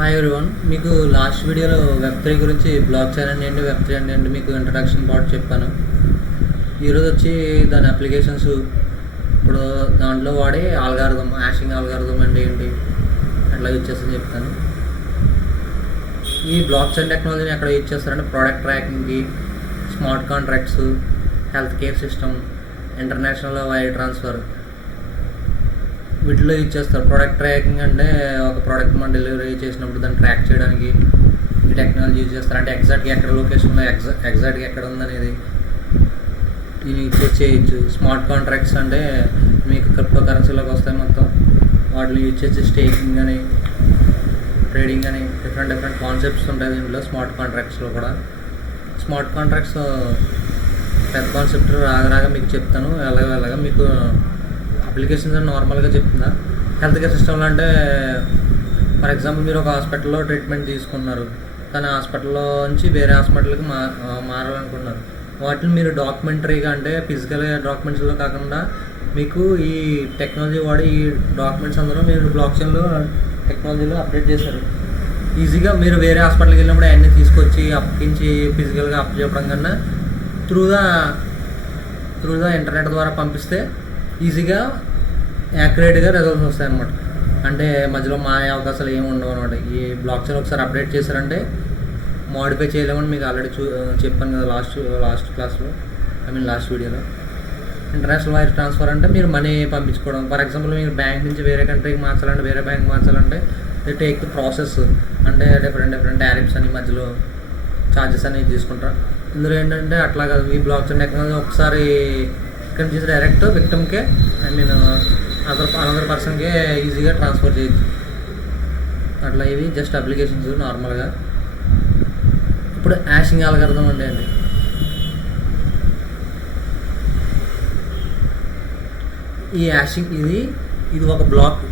Hi everyone. మీకు last వీడియోలో వెబ్3 గురించి బ్లాక్ చైన్ అంటే ఏంటి, వెబ్3 అంటే ఏంటి మీకు ఇంట్రడక్షన్ పార్ట్ చెప్పాను. ఈరోజు వచ్చి దాని అప్లికేషన్స్, ఇప్పుడు దాంట్లో వాడే ఆల్గారిథం, హ్యాషింగ్ ఆల్గారిథం అంటే ఏంటి అట్లా యూజ్ చేస్తాను చెప్తాను. ఈ బ్లాక్ చైన్ టెక్నాలజీని ఎక్కడ యూజ్ చేస్తారంటే ప్రోడక్ట్ ట్రాకింగ్కి, smart contracts, health care system, international wire transfer వీటిలో యూజ్ చేస్తారు. ప్రోడక్ట్ ట్రాకింగ్ అంటే ఒక ప్రోడక్ట్ మనం డెలివరీ చేసినప్పుడు దాన్ని ట్రాక్ చేయడానికి ఈ టెక్నాలజీ యూజ్ చేస్తారు. అంటే ఎగ్జాక్ట్గా ఎక్కడ లొకేషన్లో ఎగ్జాక్ట్గా ఎక్కడ ఉందనేది దీన్ని యూజ్ చేయొచ్చు. స్మార్ట్ కాంట్రాక్ట్స్ అంటే మీకు క్రిప్టో కరెన్సీలోకి వస్తాయి మొత్తం, వాటిని యూజ్ చేసి స్టేకింగ్ అని, ట్రేడింగ్ అని డిఫరెంట్ కాన్సెప్ట్స్ ఉంటాయి దీంట్లో. స్మార్ట్ కాంట్రాక్ట్స్లో కూడా స్మార్ట్ కాంట్రాక్ట్స్ పెద్ద కాన్సెప్ట్ రాగా మీకు చెప్తాను. ఎలాగ మీకు అప్లికేషన్స్ అని నార్మల్గా చెప్తున్నా. హెల్త్ కేర్ సిస్టంలో అంటే ఫర్ ఎగ్జాంపుల్ మీరు ఒక హాస్పిటల్లో ట్రీట్మెంట్ తీసుకున్నారు, కానీ హాస్పిటల్లో నుంచి వేరే హాస్పిటల్కి మారాలనుకున్నారు. వాటిని మీరు డాక్యుమెంటరీగా అంటే ఫిజికల్ డాక్యుమెంట్స్లో కాకుండా మీకు ఈ టెక్నాలజీ వాడి ఈ డాక్యుమెంట్స్ అందరూ మీరు బ్లాక్ చైన్లో టెక్నాలజీలో అప్డేట్ చేశారు. ఈజీగా మీరు వేరే హాస్పిటల్కి వెళ్ళినప్పుడు అవన్నీ తీసుకొచ్చి అప్పించి ఫిజికల్గా అప్ చెప్పడం కన్నా త్రూ ద ఇంటర్నెట్ ద్వారా పంపిస్తే ఈజీగా యాక్యురేట్గా రిజల్ట్స్ వస్తాయన్నమాట. అంటే మధ్యలో మారే అవకాశాలు ఏమి ఉండవు అనమాట. ఈ బ్లాక్ చైన్ ఒకసారి అప్డేట్ చేశారంటే మోడిఫై చేయలేమని మీకు ఆల్రెడీ చెప్పాను కదా లాస్ట్ క్లాస్లో, లాస్ట్ వీడియోలో. ఇంటర్నేషనల్ వైర్ ట్రాన్స్ఫర్ అంటే మీరు మనీ పంపించుకోవడం. ఫర్ ఎగ్జాంపుల్ మీరు బ్యాంక్ నుంచి వేరే కంట్రీకి మార్చాలంటే, వేరే బ్యాంక్ మార్చాలంటే దే టేక్ ద ప్రాసెస్. అంటే డిఫరెంట్ టారిఫ్స్ అని మధ్యలో ఛార్జెస్ అనేవి తీసుకుంటారు. ఇందులో ఏంటంటే అట్లా కాదు, ఈ బ్లాక్ చైన్ టెక్నాలజీ ఒకసారి ఇక్కడ నుంచి డైరెక్ట్ విక్టమ్కే అనదర్ పర్సన్కే ఈజీగా ట్రాన్స్ఫర్ చేయొచ్చు. అట్లా ఇవి జస్ట్ అప్లికేషన్స్ నార్మల్గా. ఇప్పుడు హ్యాషింగ్ అల్గారిథం అంటే అండి, ఈ హ్యాషింగ్ ఇది ఒక బ్లాక్.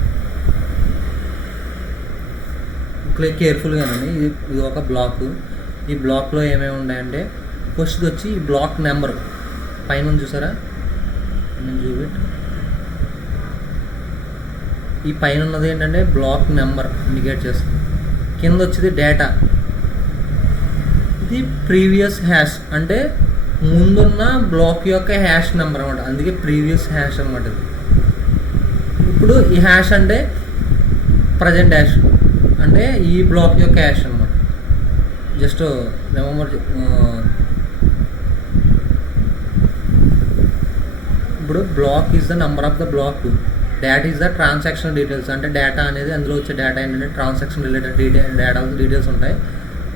కేర్ఫుల్గానండి, ఇది ఒక బ్లాక్. ఈ బ్లాక్లో ఏమేమి ఉన్నాయంటే ఫస్ట్ వచ్చి ఈ బ్లాక్ నెంబర్ పైన చూసారా, ఈ పైన ఉన్నది ఏంటంటే బ్లాక్ నెంబర్ ఇండికేట్ చేస్తుంది. కింద వచ్చేది డేటా, ఇది ప్రీవియస్ హ్యాష్ అంటే ముందున్న బ్లాక్ యొక్క హ్యాష్ నెంబర్ అనమాట, అందుకే ప్రీవియస్ హ్యాష్ అనమాట ఇది. ఇప్పుడు ఈ హ్యాష్ అంటే ప్రజెంట్ హ్యాష్ అంటే ఈ బ్లాక్ యొక్క హ్యాష్ అనమాట. Just remember. ఇప్పుడు block is the number of the block, data is the transaction details. అంటే డేటా అనేది అందులో వచ్చే డేటా ఏంటంటే ట్రాన్సాక్షన్ రిలేటెడ్ డీటెయిల్స్ ఉంటాయి.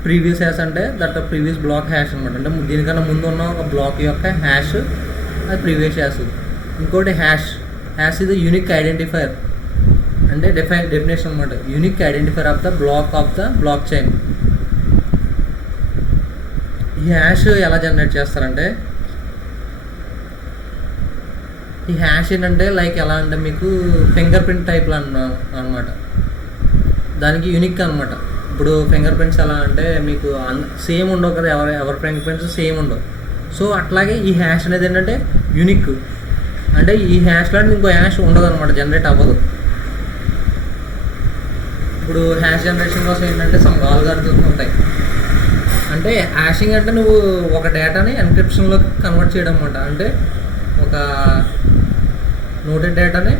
ప్రీవియస్ హ్యాష్ అంటే దట్ ప్రీవియస్ బ్లాక్ హ్యాష్ అనమాట. అంటే దీనికన్నా ముందు ఉన్న ఒక బ్లాక్ యొక్క హ్యాష్ అది ప్రీవియస్ హ్యాష్. ఇంకోటి హ్యాష్ ఈజ్ యూనిక్ ఐడెంటిఫైర్ అంటే డెఫినేషన్ అనమాట. Unique identifier of the block chain. ఈ హ్యాష్ ఎలా జనరేట్ చేస్తారంటే, ఈ హ్యాష్ ఏంటంటే లైక్ ఎలా అంటే మీకు ఫింగర్ ప్రింట్ టైప్లో అనమాట. దానికి యూనిక్ అనమాట. ఇప్పుడు ఫింగర్ ప్రింట్స్ ఎలా అంటే మీకు సేమ్ ఉండవు కదా, ఎవరి ఫింగర్ ప్రింట్స్ సేమ్ ఉండవు. సో అట్లాగే ఈ హ్యాష్ అనేది ఏంటంటే యూనిక్. అంటే ఈ హ్యాష్ లాంటి ఇంకో హ్యాష్ ఉండదు అనమాట, జనరేట్ అవ్వదు. ఇప్పుడు హ్యాష్ జనరేషన్ కోసం ఏంటంటే సమ్ ఆల్గారిథమ్స్ ఉంటాయి. అంటే హ్యాషింగ్ అంటే నువ్వు ఒక డేటాని ఎన్క్రిప్షన్లోకి కన్వర్ట్ చేయడం అనమాట. అంటే ఒక నోటెడ్ డేటాని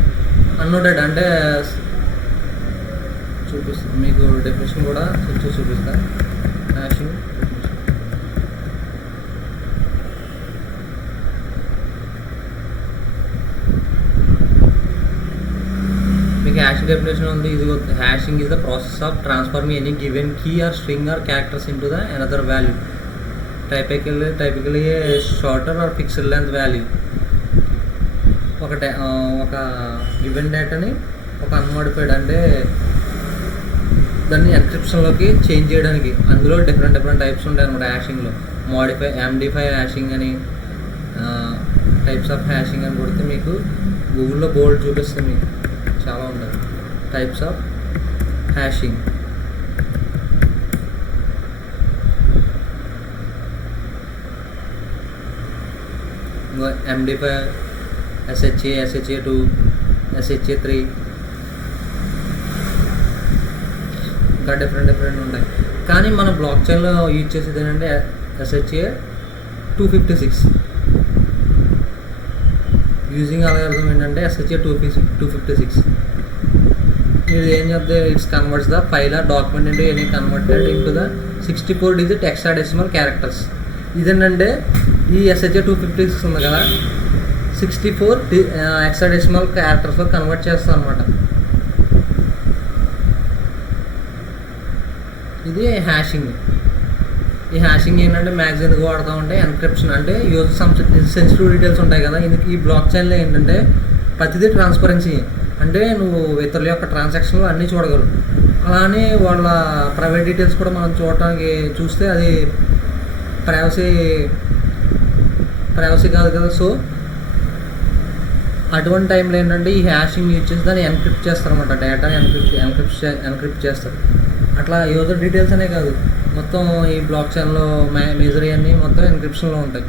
అన్నోటెడ్ అంటే చూపిస్తాను మీకు డెఫినేషన్ కూడా చూపిస్తాను. హ్యాషింగ్ మీకు హ్యాషింగ్ డెఫినేషన్ ఉంది. ఇది hashing is the process of transforming any given key or string or characters into the another value, typically shorter or fixed length value. ఒక గివెన్ డేటాని ఒక అన్మోడిఫైడ్ అంటే దాన్ని ఎన్క్రిప్షన్లోకి చేంజ్ చేయడానికి అందులో డిఫరెంట్ టైప్స్ ఉంటాయి అనమాట హ్యాషింగ్లో. ఎండిఫై హ్యాషింగ్ అని, టైప్స్ ఆఫ్ హ్యాషింగ్ అని కొడితే మీకు గూగుల్లో బోర్డ్ చూపిస్తుంది. మీకు చాలా ఉంటాయి types of hashing. MD5, SHA, SHA2, SHA3 ఇంకా డిఫరెంట్ ఉంటాయి. కానీ మన బ్లాక్ చైన్లో యూజ్ చేసేది ఏంటంటే SHA 256. యూజింగ్ అల్గారిథం ఏంటంటే SHA 256. ఇది ఏం చెప్తే it's converts the file or document into any converted into the 64 digit hexadecimal characters. ఇదేంటంటే ఈ SHA 256 ఉంది కదా, 64 హెక్సాడెసిమల్ క్యారెక్టర్స్లో కన్వర్ట్ చేస్తాం అనమాట. ఇది హ్యాషింగ్. ఈ హ్యాషింగ్ ఏంటంటే మ్యాక్సిమం ఎందుకు వాడతామంటే ఎన్క్రిప్షన్, అంటే యూజ్ సెన్సిటివ్ డీటెయిల్స్ ఉంటాయి కదా. ఈ బ్లాక్ చైన్లో ఏంటంటే ప్రతిదీ ట్రాన్స్పరెన్సీ, అంటే నువ్వు ఇతరుల యొక్క ట్రాన్సాక్షన్లు అన్నీ చూడగలవు. అలానే వాళ్ళ ప్రైవేట్ డీటెయిల్స్ కూడా మనం చూస్తే అది ప్రైవసీ కాదు కదా. సో అటువంటి టైంలో ఏంటంటే ఈ హ్యాషింగ్ యూజ్ చేసి దాన్ని ఎన్క్రిప్ట్ చేస్తారన్నమాట. డేటాని ఎన్క్రిప్ట్ చేస్తారు. అట్లా యూజర్ డీటెయిల్స్ అనే కాదు, మొత్తం ఈ బ్లాక్ చైన్లో మేజర్ అన్నీ మొత్తం ఎన్క్రిప్షన్లో ఉంటాయి.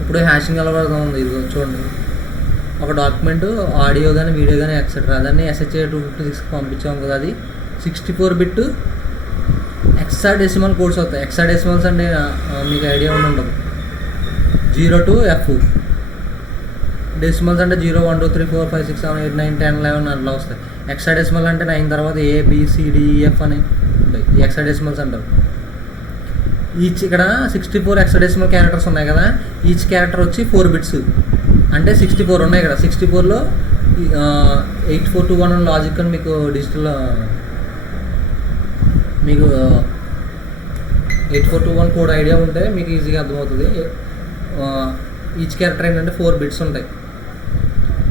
ఇప్పుడు హ్యాషింగ్ అలవాటు ఉంది. ఇది చూడండి, ఒక డాక్యుమెంట్ ఆడియో కానీ వీడియో కానీ ఎక్సెట్రా దాన్ని SHA 256కి పంపించాము కదా, అది 64 bit హెక్సాడెసిమల్ కోడ్స్ అవుతాయి. హెక్సాడెసిమల్స్ అంటే మీకు ఐడియా ఉండదు. 0 to F. డెసిమల్స్ అంటే 0 1 2 3 4 5 6 7 8 9 10 11 అట్లా వస్తాయి. హెక్సాడెసిమల్ అంటే 9 తర్వాత ABCDEF అని ఉంటాయి. ఈ హెక్సాడెసిమల్స్ అంటారు. ఈచ్ ఇక్కడ 64 హెక్సాడెసిమల్ క్యారెక్టర్స్ ఉన్నాయి కదా, ఈచ్ క్యారెక్టర్ వచ్చి 4 bits, అంటే 64 ఉన్నాయి కదా. 64లో 8421 లాజిక్ అని మీకు డిజిటల్ మీకు 8421 కోడ్ ఐడియా ఉంటే మీకు ఈజీగా అర్థమవుతుంది. ఈచ్ క్యారెక్టర్ ఏంటంటే 4 bits ఉంటాయి.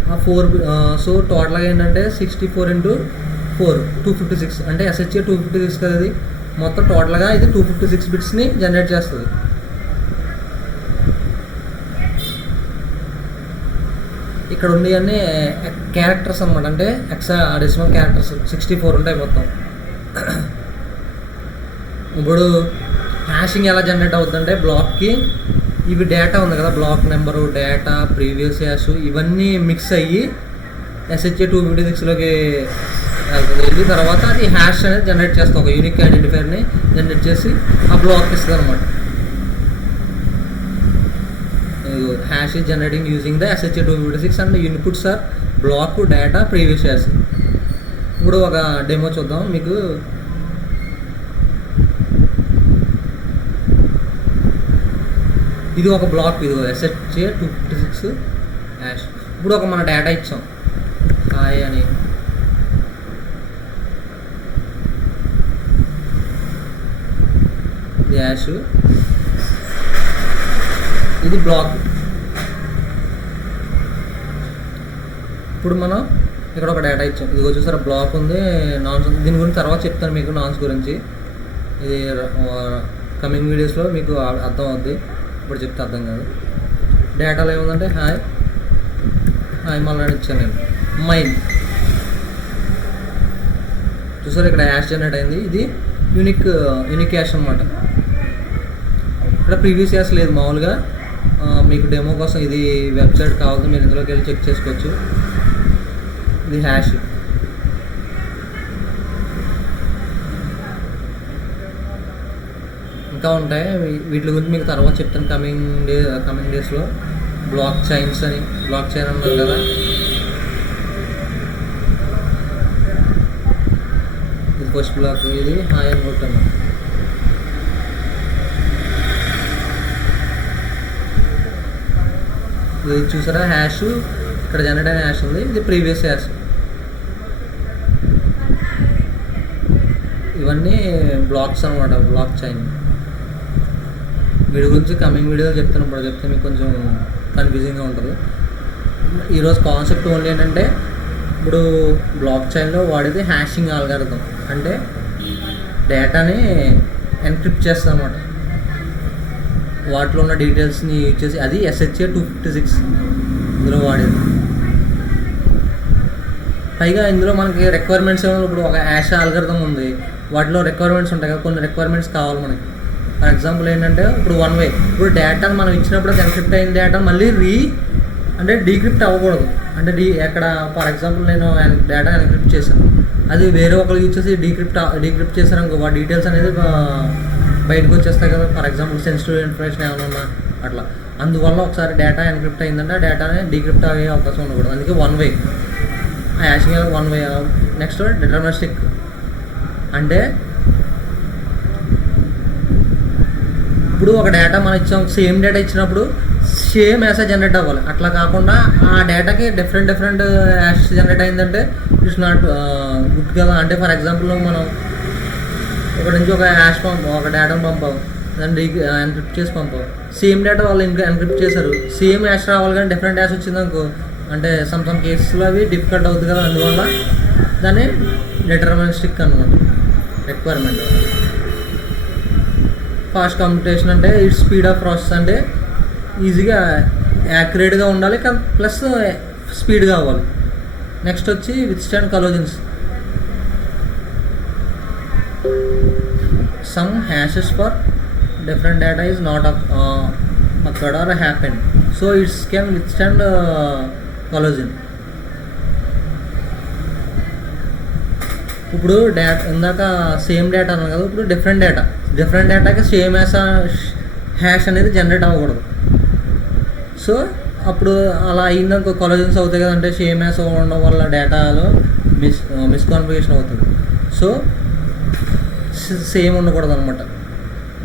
ఆ 4 సో టోటల్గా ఏంటంటే 64 into 4 256, అంటే SHA 256 కదా. అది మొత్తం టోటల్గా ఇది 256 bitsని జనరేట్ చేస్తుంది. ఇక్కడ ఉండి అన్నీ క్యారెక్టర్స్ అనమాట, అంటే హెక్సాడెసిమల్ క్యారెక్టర్స్ 64 ఉంటాయి మొత్తం. ఇప్పుడు హ్యాషింగ్ ఎలా జనరేట్ అవుతుందంటే బ్లాక్కి ఇవి డేటా ఉంది కదా, block number, data, previous hash, ఇవన్నీ మిక్స్ అయ్యి SHA 256లోకి వెళ్తుంది. వెళ్ళిన తర్వాత అది హ్యాష్ అనేది జనరేట్ చేస్తాం, ఒక యూనిక్ ఐడెంటిఫైర్ని జనరేట్ చేసి ఆ బ్లాక్ ఇస్తుంది అనమాట. Hash is generating using the SHA 256 and inputs are block, data, previous hash. ఇప్పుడు ఒక డెమో చూద్దాం మీకు. ఇది ఒక బ్లాక్, ఇది SHA 256 హ్యాష్. ఇప్పుడు ఒక మన డేటా ఇచ్చాం హాయ్ అని, ఇది హ్యాష్, ఇది బ్లాక్. ఇప్పుడు మనం ఇక్కడ ఒక డేటా ఇచ్చాం, ఇదిగో చూసారా బ్లాక్ ఉంది, నాన్స్ ఉంది. దీని గురించి తర్వాత చెప్తాను మీకు, నాన్స్ గురించి. ఇది కమింగ్ వీడియోస్లో మీకు అర్థం అవుద్ది, ఇప్పుడు చెప్తే అర్థం కాదు. డేటాలో ఏముందంటే హాయ్ మళ్ళీ ఇచ్చాను నేను. మైన్ చూసారు ఇక్కడ హ్యాష్ జనరేట్ అయింది. ఇది యూనిక్ హ్యాష్ అనమాట. ఇక్కడ ప్రీవియస్ హ్యాష్ లేదు. మామూలుగా మీకు డెమో కోసం ఇది వెబ్సైట్ కావాలి, మీరు ఇందులోకి వెళ్ళి చెక్ చేసుకోవచ్చు. ఇది హ్యాష్. ఇంకా ఉంటాయి, వీటి గురించి మీకు తర్వాత చెప్తాను కమింగ్ డేస్లో. బ్లాక్ చైన్స్ అని, బ్లాక్ చైన్ అన్నారు కదా, ఇది ఫస్ట్ బ్లాక్. ఇది హాయ్ అని కొట్టాను. ఇది చూసారా హ్యాష్, ఇక్కడ జనరేట్ అయిన హ్యాష్ ఉంది, ఇది ప్రీవియస్ హ్యాష్. ఇవన్నీ బ్లాక్స్ అనమాట, బ్లాక్ చైన్. వీడి గురించి కమింగ్ వీడియోలో చెప్తాను, ఇప్పుడు చెప్తే మీకు కొంచెం కన్ఫ్యూజింగ్గా ఉంటుంది. ఈరోజు కాన్సెప్ట్ ఓన్లీ ఏంటంటే ఇప్పుడు బ్లాక్ చైన్లో వాడేది హ్యాషింగ్ అల్గారిథం, అంటే డేటాని ఎన్క్రిప్ట్ చేస్తాం అన్నమాట. వాటిలో ఉన్న డీటెయిల్స్ని యూజ్ చేసి, అది SHA 256 ఇందులో వాడేది. పైగా ఇందులో మనకి రిక్వైర్మెంట్స్ ఏమో, ఇప్పుడు ఒక హ్యాష్ అల్గారిథం ఉంది, వాటిలో రిక్వైర్మెంట్స్ ఉంటాయి కదా, కొన్ని రిక్వైర్మెంట్స్ కావాలి మనకి. ఫర్ ఎగ్జాంపుల్ ఏంటంటే ఇప్పుడు ఇప్పుడు డేటాను మనం ఇచ్చినప్పుడు అది ఎన్క్రిప్ట్ అయిన డేటా మళ్ళీ డీక్రిప్ట్ అవ్వకూడదు. అంటే ఎక్కడ ఫర్ ఎగ్జాంపుల్ నేను డేటా ఎన్క్రిప్ట్ చేశాను, అది వేరే ఒకరు యూజ్ చేసి డీక్రిప్ట్ చేశారు అనుకో, ఆ డీటెయిల్స్ అనేది బయటకు వచ్చేస్తాయి కదా. ఫర్ ఎగ్జాంపుల్ సెన్సిటివ్ ఇన్ఫర్మేషన్ ఏమైనా ఉన్నా అట్లా. అందువల్ల ఒకసారి డేటా ఎన్క్రిప్ట్ అయిందంటే ఆ డేటాని డీక్రిప్ట్ అయ్యే అవకాశం ఉండకూడదు. అందుకే one way hashing one way. Next deterministic అంటే ఇప్పుడు ఒక డేటా మనం ఇచ్చాం, సేమ్ డేటా ఇచ్చినప్పుడు సేమ్ యాసెస్ జనరేట్ అవ్వాలి. అట్లా కాకుండా ఆ డేటాకి డిఫరెంట్ యాసెస్ జనరేట్ అయిందంటే ఇట్స్ నాట్ గుడ్ కదా. అంటే ఫర్ ఎగ్జాంపుల్ మనం ఒక నుంచి ఒక యాష్ ఒక డేటాను పంపాం, దాన్ని ఎన్క్రిప్ట్ చేసి పంపాం. సేమ్ డేటా వాళ్ళు ఇంకా ఎన్క్రిప్ట్ చేశారు, సేమ్ యాష్ రావాలి కానీ డిఫరెంట్ యాష్ వచ్చింది అనుకో, అంటే సమ్ కేసెస్లో అవి డిఫికల్ట్ అవుతుంది కదా. అందువల్ల దాన్ని డిటర్మినిస్టిక్ అనమాట రిక్వైర్మెంట్. ఫాస్ట్ కంప్యూటేషన్ అంటే ఇట్స్ స్పీడ్ ఆఫ్ ప్రాసెస్, అంటే ఈజీగా యాక్యురేట్గా ఉండాలి కానీ ప్లస్ స్పీడ్గా అవ్వాలి. నెక్స్ట్ వచ్చి withstand collisions. Some hashes for different data is not అక్కడ or happen, so it's can withstand collision. ఇప్పుడు ఇందాక సేమ్ డేటా అన్నాను కదా, ఇప్పుడు డిఫరెంట్ డేటాకి సేమ్ హ్యాష్ అనేది జనరేట్ అవ్వకూడదు. సో అప్పుడు అలా అయిందనుకో కొలిజన్స్ అవుతాయి కదా, అంటే సేమ్ హ్యాష్ ఉండడం వల్ల డేటాలో మిస్కాన్ఫిగరేషన్ అవుతుంది. సో సేమ్ ఉండకూడదు అనమాట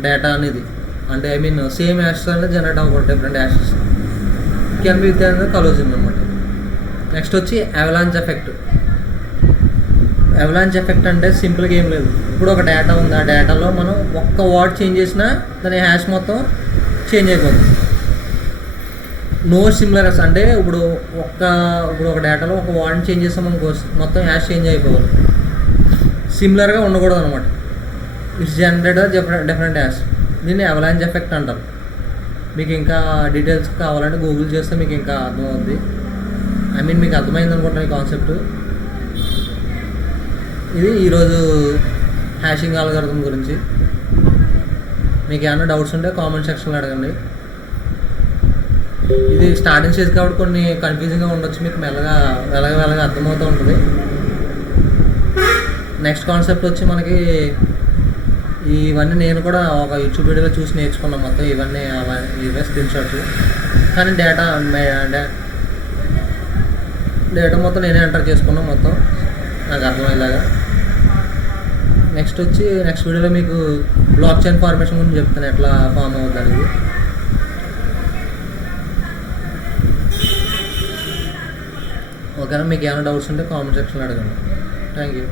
డేటా అనేది, అంటే ఐ మీన్ సేమ్ హ్యాషెస్ అనేది జనరేట్ అవ్వకూడదు, different hashes can be with అనేది కొలిజన్ అనమాట. నెక్స్ట్ వచ్చి అవలాంచ్ ఎఫెక్ట్. అవలాంచ్ ఎఫెక్ట్ అంటే సింపుల్గా ఏం లేదు. ఇప్పుడు ఒక డేటా ఉంది, ఆ డేటాలో మనం ఒక్క వర్డ్ చేంజ్ చేసినా దాని హ్యాష్ మొత్తం చేంజ్ అయిపోతుంది. నో సిమిలర్స్ అంటే ఇప్పుడు ఒక డేటాలో ఒక వర్డ్ని చేంజ్ చేస్తాం అనుకో, మొత్తం హ్యాష్ చేంజ్ అయిపోవాలి. సిమిలర్గా ఉండకూడదు అనమాట. It's generate different hash. దీన్ని అవలాంచ్ ఎఫెక్ట్ అంటారు. మీకు ఇంకా డీటెయిల్స్ కావాలంటే గూగుల్ చేస్తే మీకు ఇంకా అర్థమవుద్ది. ఐ మీన్ మీకు అర్థమైంది అనుకుంటున్నా ఈ కాన్సెప్ట్. ఇది ఈరోజు హ్యాషింగ్ అల్గోరిథం గురించి. మీకు ఏమైనా డౌట్స్ ఉంటే కామెంట్ సెక్షన్లో అడగండి. ఇది స్టార్టింగ్ స్టేజ్ కాబట్టి కొన్ని కన్ఫ్యూజింగ్గా ఉండొచ్చు, మీకు మెల్లగా అర్థమవుతూ ఉంటుంది. నెక్స్ట్ కాన్సెప్ట్ వచ్చి మనకి ఇవన్నీ నేను కూడా ఒక యూట్యూబ్ వీడియోలో చూసి నేర్చుకున్నాను మొత్తం. ఇవే స్క్రీన్ షాట్స్, కానీ డేటా మొత్తం నేనే ఎంటర్ చేసుకున్నాను మొత్తం నాకు అర్థమయ్యేలాగా. నెక్స్ట్ వీడియోలో మీకు బ్లాక్ చైన్ ఫార్మేషన్ గురించి చెప్తాను, ఎట్లా ఫామ్ అవుతుంది అనేది. ఓకేనా, మీకు ఏమైనా డౌట్స్ ఉంటే కామెంట్ సెక్షన్లో అడగండి. Thank you.